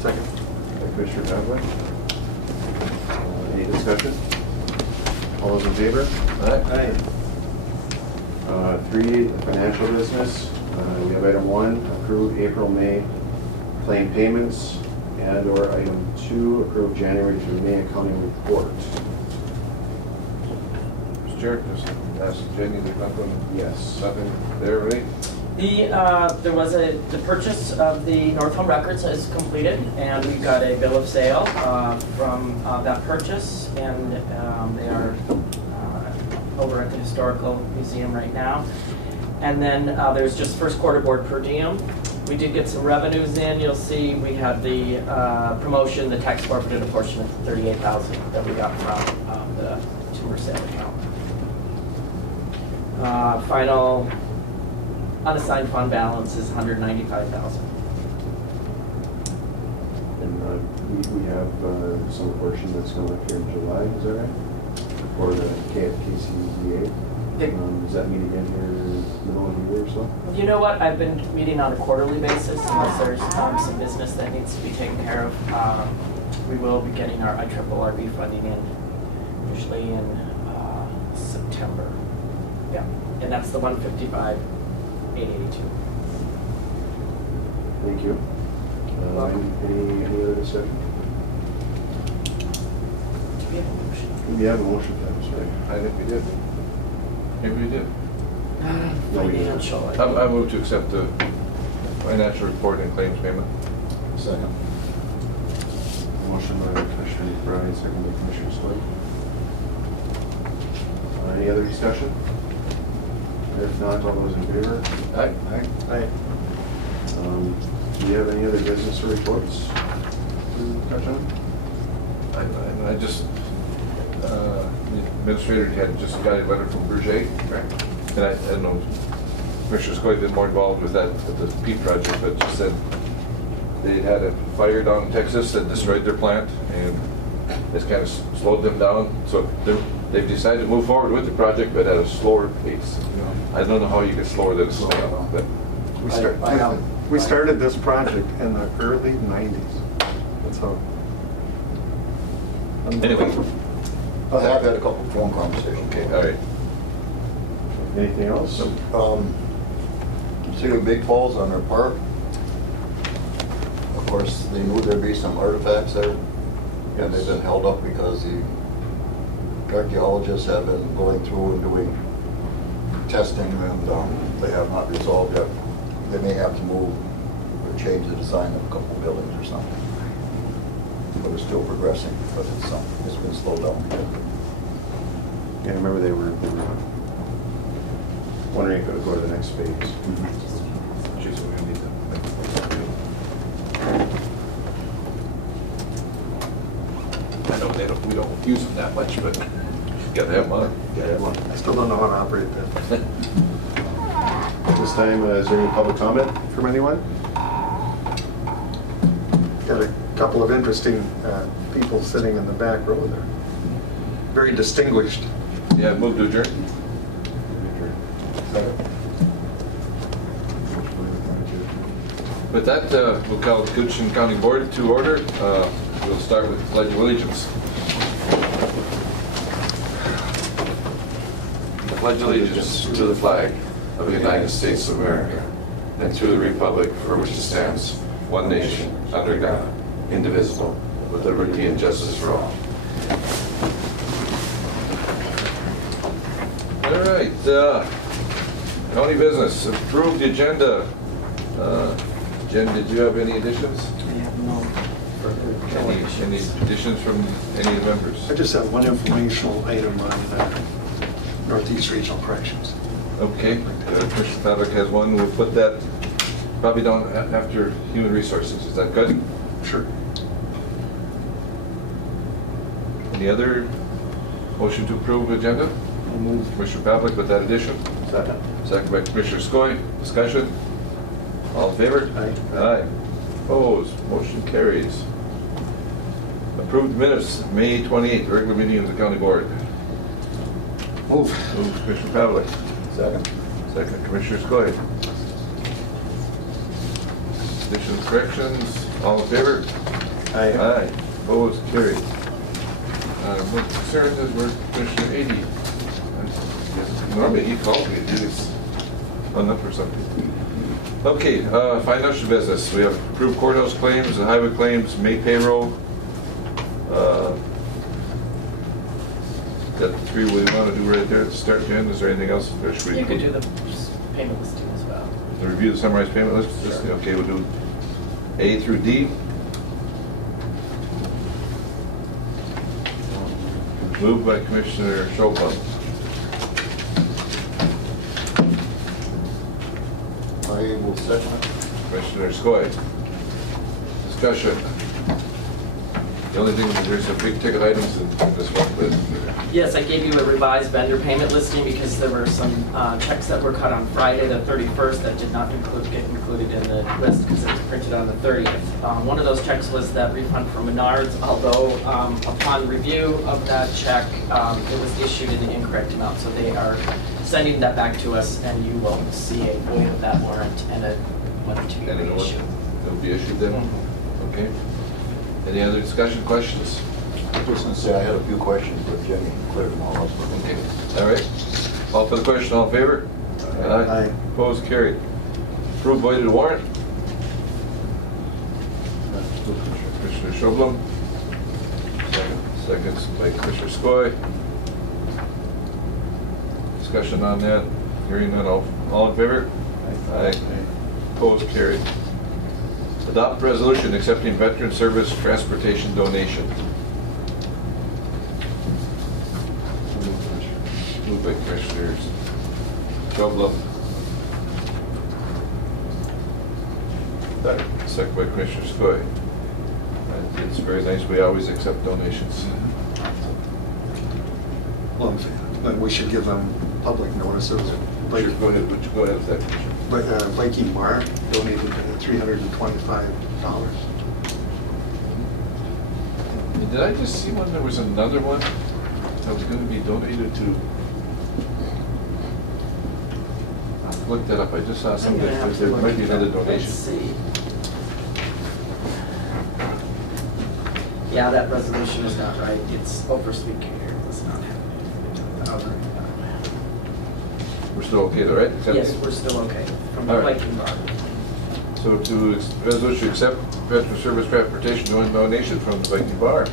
Second. By Commissioner Pavlik. Any discussion? All those in favor? Aye. 3, financial business. We have item 1, approve April, May claim payments, and/or item 2, approve January through May accounting report. Mr. Chair, just ask Jenny, there's nothing, Yes. nothing there, right? There was the purchase of the North Home Records is completed, and we got a bill of sale from that purchase, and they are over at the Historical Museum right now. And then there's just first quarter board per diem. We did get some revenues in. You'll see we had the promotion, the tax forfeited a portion of the $38,000 that we got from the timber sale account. Final unassigned fund balance is $195,000. And we have some portion that's going up here in July, is that right? For the KCZA. Does that mean again here middle of the year or so? You know what? I've been meeting on a quarterly basis unless there's some business that needs to be taken care of. We will be getting our IRRB funding in usually in September. Yeah, and that's the 155,882. Thank you. Any other discussion? Do we have a motion? We have a motion, that's right. I think we did. Maybe we did. No, we didn't. Financial. I move to accept the financial report and claims payment. Second. Motion by Commissioner McBride, second by Commissioner Slade. Any other discussion? If not, all those in favor? Aye. Aye. Do you have any other business or reports to touch on? I just, the administrator had just got a letter from Berger. Correct. And I don't know, Commissioner Scoy been more involved with that, with the Peat project, but she said they had a fire down in Texas that destroyed their plant, and it's kind of slowed them down. So they've decided to move forward with the project, but at a slower pace. I don't know how you get slower than a snail, but We started this project in the early 90s. That's how. anyway. I have had a couple of phone conversations. Okay, all right. Anything else? City of Big Falls on their park. Of course, they knew there'd be some artifacts there, and they've been held up because the archaeologists have been going through and doing testing, and they have not resolved yet. They may have to move or change the design of a couple of buildings or something. But it's still progressing, but it's been slowed down. Yeah, I remember they were wondering if it would go to the next phase. Jeez, we're gonna need that. I know we don't use them that much, but you gotta have one. I still don't know how to operate that. At this time, is there any public comment? From anyone? Got a couple of interesting people sitting in the back row there. Very distinguished. Yeah, move to adjourn. With that, we'll call the Kootenai County Board to order. We'll start with the Pledge of Allegiance. I pledge allegiance to the flag of the United States of America and to the republic for which it stands, one nation, under God, indivisible, with liberty and justice for all. All right, county business, approve the agenda. Jen, did you have any additions? We have no further Any additions from any of the members? I just have one informational item on Northeast Regional Corrections. Okay, Commissioner Pavlik has one. We'll put that probably down after Human Resources. Is that good? Sure. Any other motion to approve agenda? Commissioner Pavlik with that addition. Second. Second by Commissioner Skoye. Discussion? All in favor? Aye. Aye. Opposed? Motion carries. Approved minutes, May 28th, regular meeting of the county board. Move. Move Commissioner Pavlik. Second. Second Commissioner Skoye. Additions? corrections, all in favor? Aye. Opposed, carried. My concern is where Commissioner Ady. Normally he calls me, dude, it's hung up or something. Okay, financial business. We have approved courthouse claims, the highway claims, May payroll. That three we want to do right there at the start, Jen. Is there anything else? Or should we You could do the payment listing as well. the review the summarized payment list? Just- Sure. Okay, we'll do A through D. Moved by Commissioner Schobel. I will second it. Commissioner Skoye. Discussion. The only thing, there's some big ticket items in this one, but Yes, I gave you a revised vendor payment listing because there were some checks that were cut on Friday, the 31st, that did not get included in the list because it was printed on the 30th. One of those checks was that refund from Menards, although upon review of that check, it was issued in the incorrect amount. So they are sending that back to us, and you will see a void of that warrant and a one to be and reissued. it'll be issued then? Okay. Any other discussion, questions? I was just gonna say, I had a few questions, but Jenny cleared them all up. Okay, all right. All for the question, all in favor? Aye. Opposed, carried. Approved voided warrant. Commissioner Schobel. Seconds by Commissioner Skoye. Discussion on that. Hearing none, all in favor? Aye. Opposed, carried. Adopt resolution accepting veteran service transportation donation. Moved by Commissioners Schobel. Second by Commissioner Skoye. It's very nice, we always accept donations. Well, then we should give them public notices. Like, Sure, go ahead, would you go ahead with that, Commissioner? but Viking Bar donated $325. Did I just see one, there was another one that was gonna be donated to? I'll look that up, I just saw I'm something, gonna have to there look might be at another that. donation. Let's see. Yeah, that resolution is not right. It's overspeak here. It's not happening. We're still okay though, right? Accept Yes, it? we're still okay. From All the right. Viking Bar. So to resolution to accept veteran service transportation donation from the Viking Bar.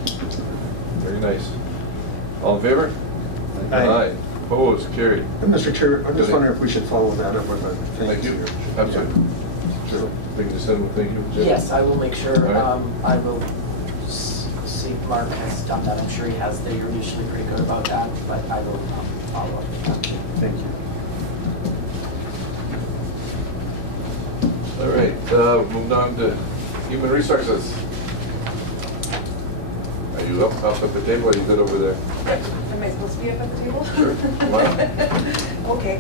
Very nice. All in favor? Aye. Opposed, carried. And Mr. Chair, I'm Go just ahead. wondering if we should follow that up with a Thank thank you. you. Absolutely. Sure. Thing to send, thank you. Jim. Yes, I will make sure, All right. I will see if Mark has done that. I'm sure he has. They're usually pretty good about that, but I will follow up with that. Thank you. All right, moving on to human resources. Are you up at the table, or are you good over there? Am I supposed to be up at the table? Sure. Come on. Okay. I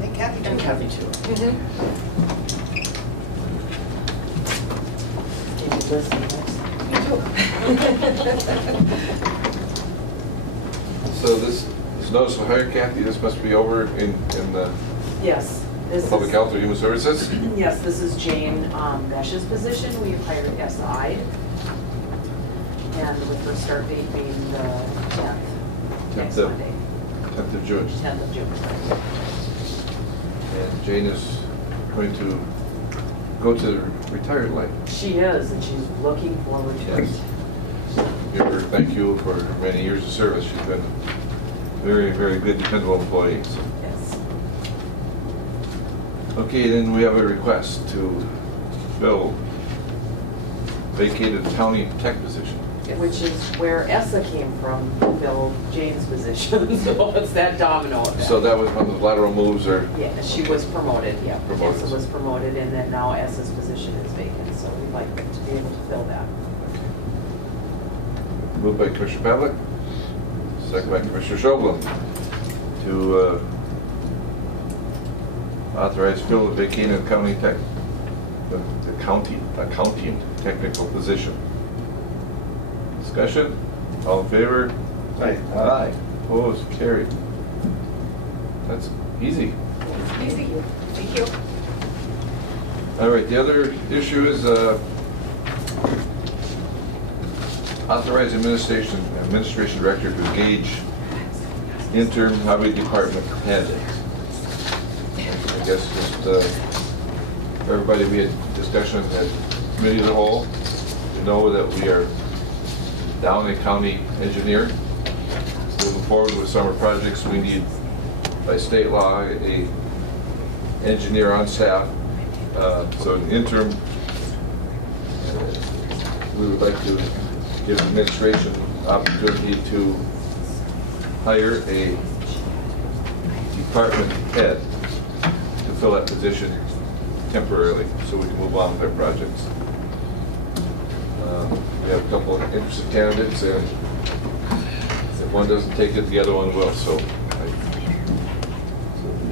think Kathy too. And Kathy too. Mhm. Can you listen next? Me too. So this notice of hire, Kathy, this must be over in the Yes, this is. Public Health or Human Services? Yes, this is Jane Mesh's position. We've hired SI. And with her start date being the 10th, next 10th of- Monday, 10th of June. 10th of June. And Jane is going to go to the retired life. She is, and she's looking forward to it. Yes. Give her thank you for her many years of service. She's been a very, very good, dependable employee. So. Yes. Okay, then we have a request to fill vacated county tech position. Which is where ESSA came from, to fill Jane's position. So it's that domino effect. So that was one of the lateral moves, or Yeah, she was promoted, yeah. Promoted. ESSA was promoted, and then now ESSA's position is vacant, so we'd like to be able to fill that. moved by Commissioner Pavlik, second by Commissioner Schobel, to authorize fill of vacated county tech, the accounting technical position. Discussion, all in favor? Aye. Aye. Opposed, carried. That's easy. Easy. Thank you. All right, the other issue is authorize administration director to engage interim highway department head. I guess just everybody, we had discussion at committee of the whole. You know that we are down a county engineer. Moving forward with summer projects, we need, by state law, a engineer on staff. So an interim, we would like to give administration opportunity to hire a department head to fill that position temporarily, so we can move on with our projects. We have a couple of interested candidates, and if one doesn't take it, the other one will, so.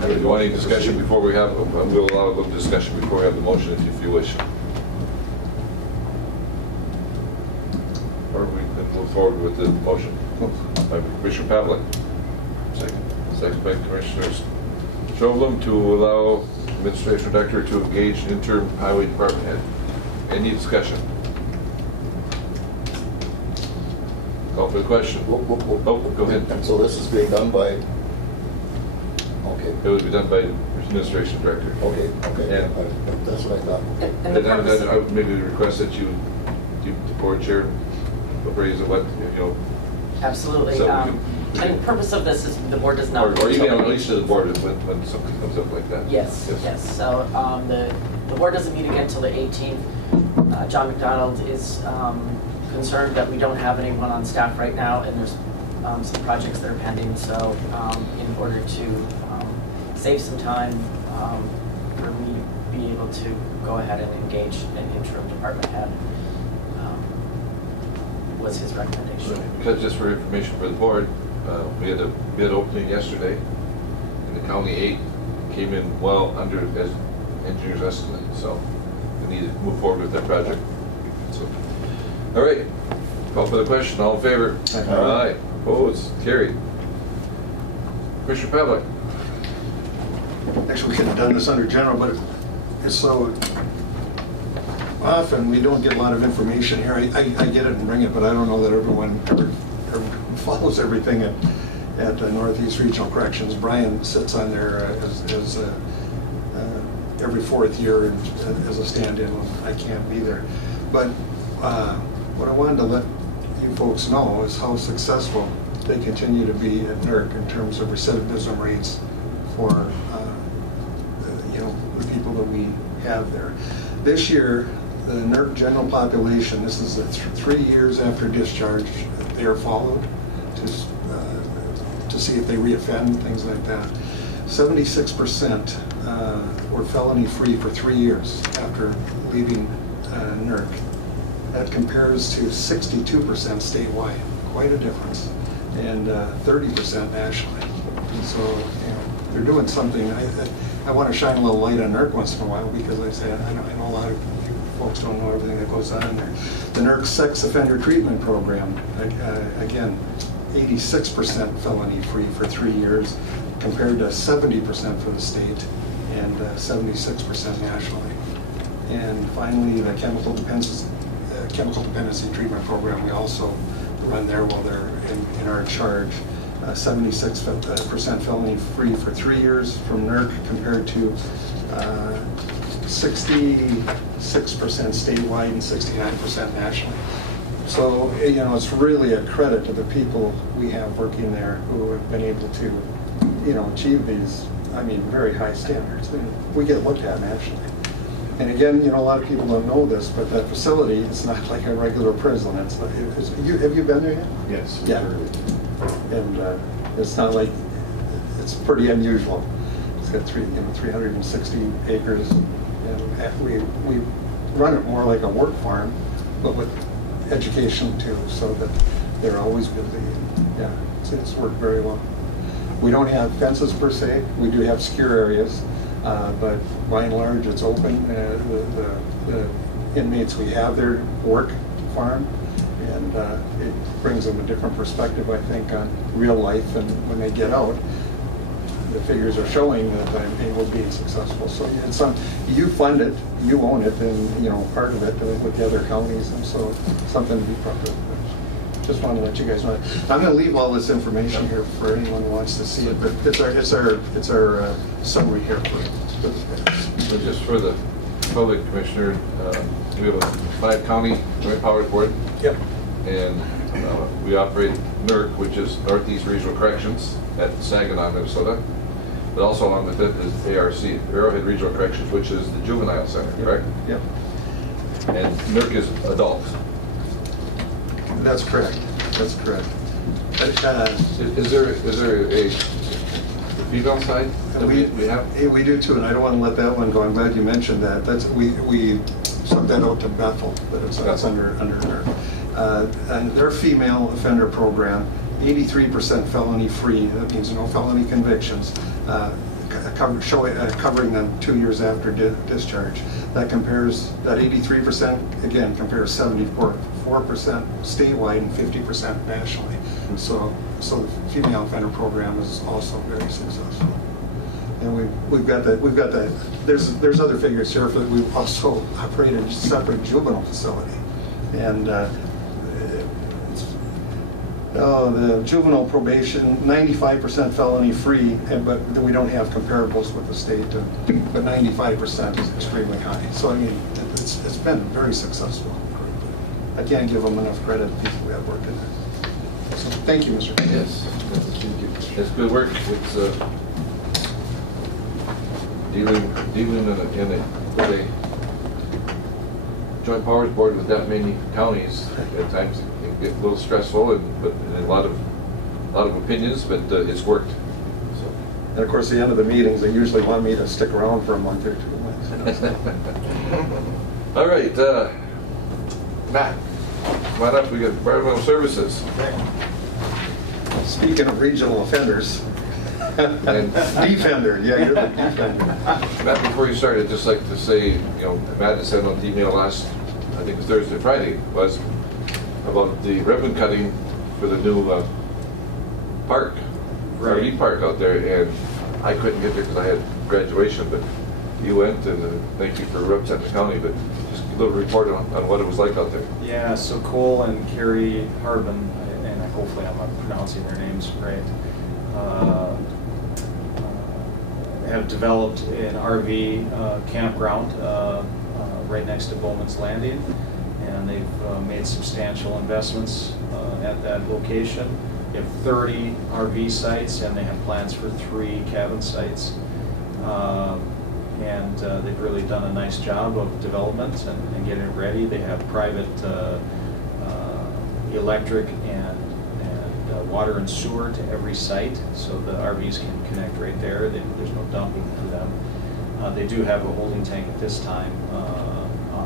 Do you want any discussion before we have, we'll allow a little discussion before we have the motion if you wish. Or we can move forward with the motion. By Commissioner Pavlik. Second by Commissioner Chauvelin to allow administration director to engage interim highway department head. Any discussion? Call for the question. Whoop, whoop, whoop. Oh, go ahead. And so this is being done by, okay, It would be done by administration director. okay, Yeah. that's what I thought. And the And purpose, I would maybe request that you, the board chair, appraise of what, you know, absolutely. So we And the purpose of this is the board does not. or email at least to the board when something comes up like that. Yes, yes. So the board doesn't meet again until the 18th. John McDonald is concerned that we don't have anyone on staff right now, and there's some projects that are pending. So in order to save some time, for me to be able to go ahead and engage an interim department head, was his recommendation. Because just for information for the board, we had a bid opening yesterday, and the county 8 came in well under as engineer's estimate, so we need to move forward with that project. So, all right, call for the question. All in favor? Aye. Opposed? Carried. Commissioner Pavlik. Actually, we could have done this under general, but it's so often we don't get a lot of information here. I get it and bring it, but I don't know that everyone ever follows everything at Northeast Regional Corrections. Brian sits on there as every fourth year as a stand-in when I can't be there. But what I wanted to let you folks know is how successful they continue to be at NERC in terms of recidivism rates for the people that we have there. This year, the NERC general population, this is 3 years after discharge, they are followed to see if they reoffend, things like that. 76% were felony-free for 3 years after leaving NERC. That compares to 62% statewide, quite a difference, and 30% nationally. So, they're doing something. I want to shine a little light on NERC once in a while, because I say I know a lot of folks don't know everything that goes on in there. The NERC Sex Offender Treatment Program, again, 86% felony-free for 3 years, compared to 70% for the state and 76% nationally. And finally, the chemical dependency treatment program, we also run there while they're in our charge. 76% felony-free for 3 years from NERC, compared to 66% statewide and 69% nationally. So, it's really a credit to the people we have working there who have been able to, achieve these, very high standards. We get looked at nationally. And again, a lot of people don't know this, but that facility is not like a regular prison. Have you been there yet? Yes. Yeah. And it's not like, it's pretty unusual. It's got 360 acres, and we run it more like a work farm, but with education too, so that they're always busy. Yeah, it's worked very well. We don't have fences per se. We do have secure areas, but by and large, it's open. The inmates we have there work farm, and it brings them a different perspective, I think, on real life. And when they get out, the figures are showing that it will be successful. So it's you fund it, you own it, and, you know, part of it with the other counties, and so it's something to be proud of. Just want to let you guys know. I'm going to leave all this information here for anyone who wants to see it, but it's our summary here for So just for the public, Commissioner, we have a 5-county joint powers board, Yep. and we operate NERC, which is Northeast Regional Corrections at Saginaw, Minnesota. But also along with it is ARC, Arrowhead Regional Corrections, which is the juvenile center, correct? Yep. And NERC is adults. That's correct. That's correct. Is there a female side that we have? We do too, and I don't want to let that one go. I'm glad you mentioned that. We sent that out to Bethel, but it's under NERC. And their female offender program, 83% felony free. That means no felony convictions. Covering them 2 years after discharge. That 83% again compares 74% statewide and 50% nationally. So the female offender program is also very successful. And we've got that. There's other figures here, but we also operate a separate juvenile facility, and the juvenile probation, 95% felony free, but we don't have comparables with the state, but 95% is extremely high. So I mean, it's been very successful. I can't give them enough credit, the people we have working there. So thank you, Mr. Chairman. Yes, it's good work. It's dealing with a joint powers board with that many counties. At times it can get a little stressful, but a lot of opinions, but it's worked. So. And of course, the end of the meetings, they usually want me to stick around for a month or 2 months. All right, Matt, come on up. We got environmental services. Speaking of regional offenders, defender, yeah, you're the defender. Matt, before you start, I'd just like to say, you know, Matt had sent on the email last, I think it was Thursday, Friday, was about the ribbon cutting for the new park, RV park out there, and I couldn't get there because I had graduation, but you went, and thank you for representing the county, but just a little report on what it was like out there. Yeah, so Cole and Carrie Harbin, and hopefully I'm not pronouncing their names right, have developed an RV campground right next to Bowman's Landing, and they've made substantial investments at that location. They have 30 RV sites, and they have plans for 3 cabin sites. And they've really done a nice job of development and getting it ready. They have private electric and water and sewer to every site, so the RVs can connect right there. There's no dumping for them. They do have a holding tank at this time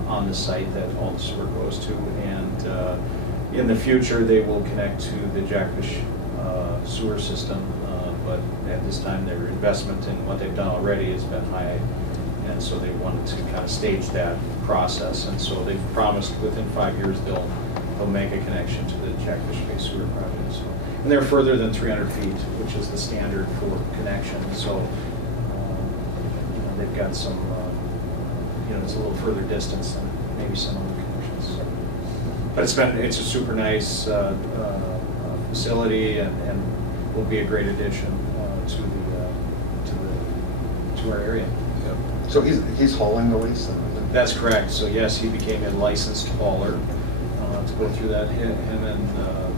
on the site that all the sewer goes to, and in the future they will connect to the Jackfish sewer system, but at this time their investment in what they've done already has been high, and so they wanted to kind of stage that process, and so they've promised within 5 years they'll make a connection to the Jackfish Bay sewer project. So, and they're further than 300 feet, which is the standard for connection. So you know, they've got some, you know, it's a little further distance than maybe some other connections. But it's a super nice facility, and will be a great addition to our area. Yeah. So he's hauling the waste then? That's correct. So yes, he became a licensed hauler to go through that. Him and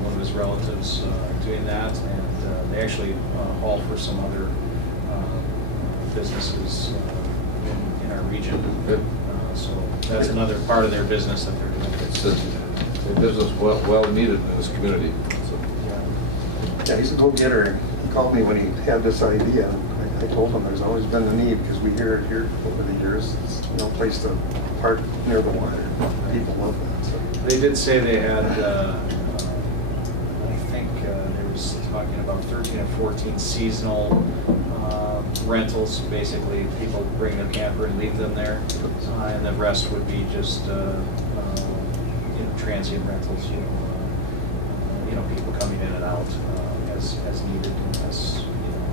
one of his relatives doing that, and they actually haul for some other businesses in our region. So that's another part of their business that they're doing. It's a business well needed in this community. So. Yeah, he's a go-getter. He called me when he had this idea. I told him there's always been the need, because we hear it here over the years. It's no place to park near the water. People love that. So. They did say they had, I think they were talking about 13 or 14 seasonal rentals. Basically, people bring their camper and leave them there, and the rest would be just you know, transient rentals. You know, people coming in and out as needed, as you know,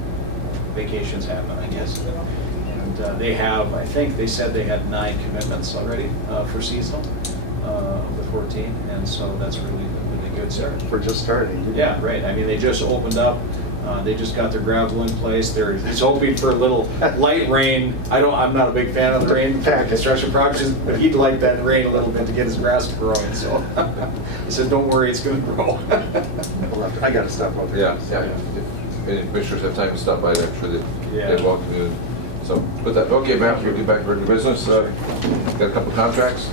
vacations happen, I guess. And they have, I think they said they had 9 commitments already for seasonal of the 14, and so that's really good, sir. For just starting. Yeah, right. I mean, they just opened up. They just got their gravel in place. They're he's hoping for a little light rain. I'm not a big fan of the rain for construction projects, but he'd like that rain a little bit to get his grass growing. So he said, "Don't worry, it's going to grow." I got to stop over there. Yeah. If any commissioners have time to stop by, I'm sure they'd welcome you. So, put that, okay, Matt, we'll get back to regular business. Got a couple contracts.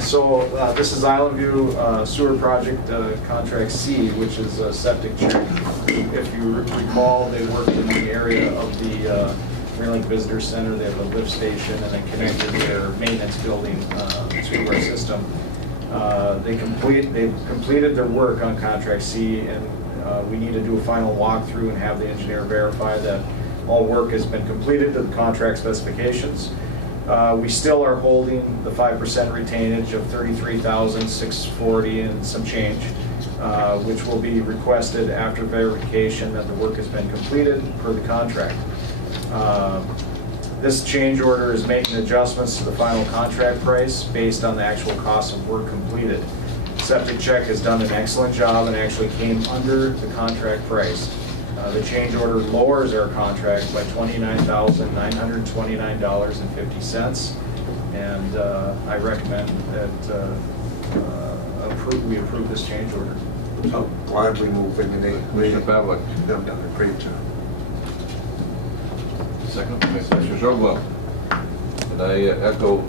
So this is Island View Sewer Project Contract C, which is a septic check. If you recall, they worked in the area of the Mirror Lake Visitor Center. They have a lift station, and they connected their maintenance building to our system. They've completed their work on Contract C, and we need to do a final walkthrough and have the engineer verify that all work has been completed to the contract specifications. We still are holding the 5% retainage of $33,640 and some change, which will be requested after verification that the work has been completed per the contract. This change order is making adjustments to the final contract price based on the actual cost of work completed. Septic Check has done an excellent job and actually came under the contract price. The change order lowers our contract by $29,929.50, and I recommend that we approve this change order. So gladly moving, and Commissioner Pavlik. they've done a great job. Second, Commissioner Shogwell. And I echo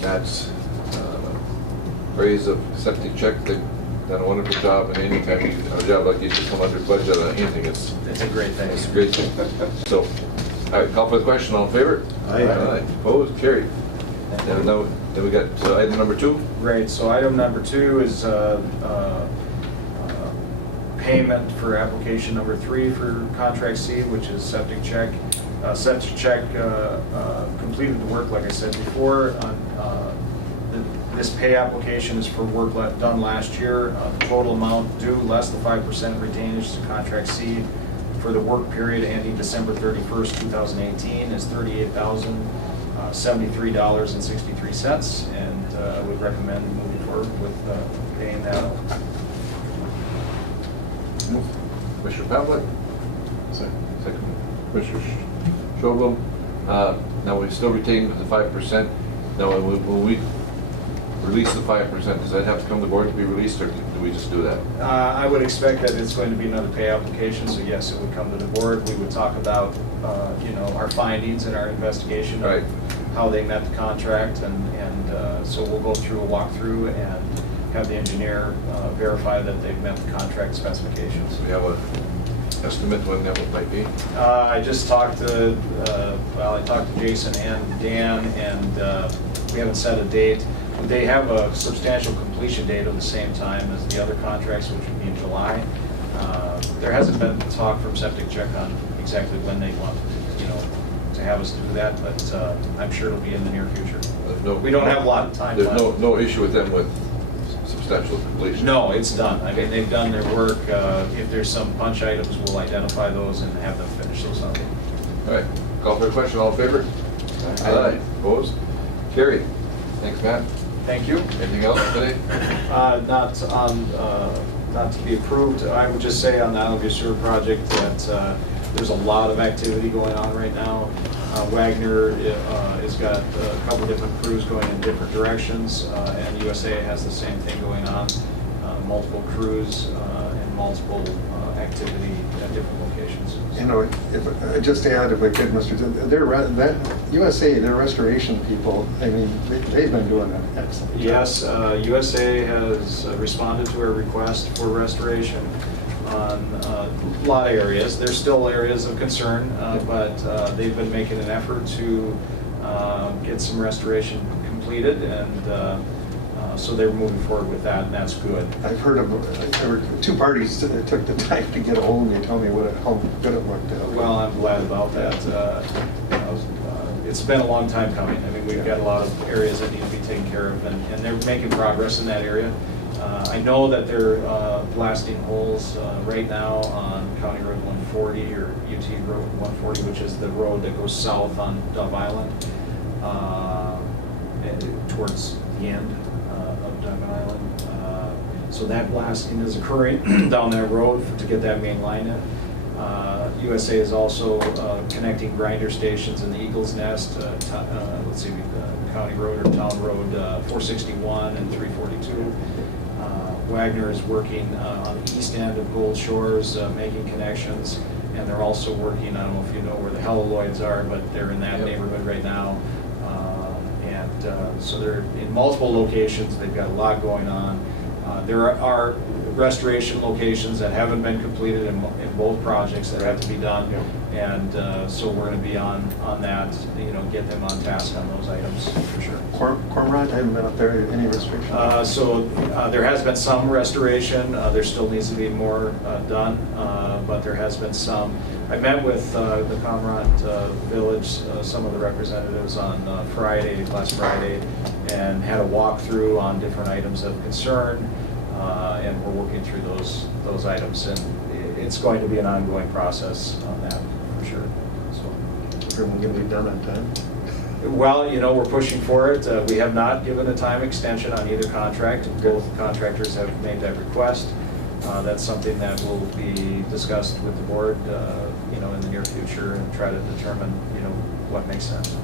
Matt's praise of Septic Check. They've done a wonderful job, and anytime you have a job like this, you come under budget on anything, it's It's a great thing. a great thing. So, all right, call for the question, all in favor? Aye. Opposed, carried. And now, then we got item number 2. Right, so item number 2 is payment for application number 3 for Contract C, which is Septic Check. Septic Check completed the work, like I said before. This pay application is for work done last year. The total amount due less than 5% retainage to Contract C for the work period ending December 31st, 2018 is $38,073.63, and I would recommend moving forward with paying that out. Commissioner Pavlik? Second. Commissioner Shogwell? Now, we still retain the 5%. Now, when we release the 5%, does that have to come to the board to be released, or do we just do that? I would expect that it's going to be another pay application, so yes, it would come to the board. We would talk about, our findings in our investigation Right. of how they met the contract, and so we'll go through a walkthrough and have the engineer verify that they've met the contract specifications. So we have a estimate when that might be? I just talked to, I talked to Jason and Dan, and we haven't set a date. They have a substantial completion date of the same time as the other contracts, which would be in July. There hasn't been talk from Septic Check on exactly when they want, to have us do that, but I'm sure it'll be in the near future. We don't have a lot of time There's left. no issue with them with substantial completion? No, it's done. I mean, they've done their work. If there's some punch items, we'll identify those and have them finish those up. All right, call for a question, all in favor? Aye. Opposed? Carried. Thanks, Matt. Thank you. Anything else today? Not to be approved. I would just say on the Island View Sewer project that there's a lot of activity going on right now. Wagner has got a couple different crews going in different directions, and USA has the same thing going on. Multiple crews and multiple activity at different locations. Just to add, if I could, Mr. that USA, their restoration people, I mean, they've been doing an excellent job. Yes, USA has responded to our request for restoration on a lot of areas. There's still areas of concern, but they've been making an effort to get some restoration completed, and so they're moving forward with that, and that's good. I've heard of, there were 2 parties that took the time to get a hold of me, tell me how good it looked. Well, I'm glad about that. It's been a long time coming. I mean, we've got a lot of areas that need to be taken care of, and they're making progress in that area. I know that they're blasting holes right now on County Road 140 or UT Road 140, which is the road that goes south on Dove Island, towards the end of Dove Island. So that blasting is occurring down that road to get that main line in. USA is also connecting grinder stations in the Eagles Nest, let's see, County Road or Town Road 461 and 342. Wagner is working on the east end of Gold Shores, making connections, and they're also working, I don't know if you know where the Helloids are, but they're in that neighborhood right now. So they're in multiple locations, they've got a lot going on. There are restoration locations that haven't been completed in both projects that have to be done. And so we're going to be on that, get them on task on those items for sure. Cormorant, I haven't been up there, any restrictions? So there has been some restoration. There still needs to be more done, but there has been some. I met with the Cormorant Village, some of the representatives on last Friday, and had a walkthrough on different items of concern, and we're working through those items, and it's going to be an ongoing process on that for sure. So. Everyone going to be done on time? Well, we're pushing for it. We have not given a time extension on either contract. Both contractors have made that request. That's something that will be discussed with the board, in the near future, and try to determine, what makes sense.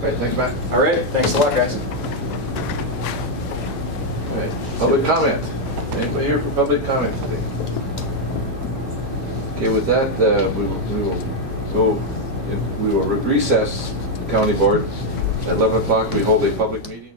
Great, thanks, Matt. All right, thanks a lot, guys. Okay, public comment. Anybody here for public comment today? Okay, with that, we will recess the county board. At 11 o'clock, we hold a public meeting.